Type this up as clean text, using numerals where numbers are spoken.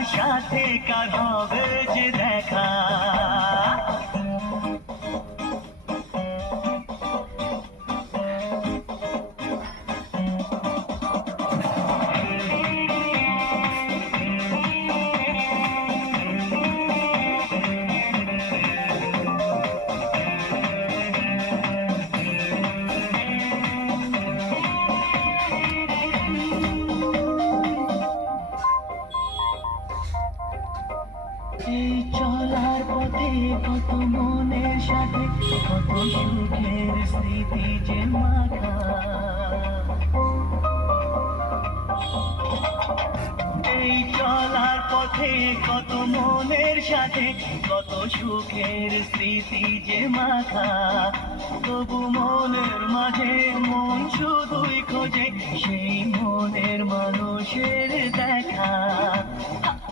তার সাথে কার হবে যে দেখা। এই চলার পথে কত মনের সাথে কত সুখের স্মৃতি যে মাখা। এই চলার পথে কত মনের সাথে কত সুখের স্মৃতি যে মাখা। তবু মনের মাঝে মন শুধুই খোঁজে সেই মনের মানুষের দেখা।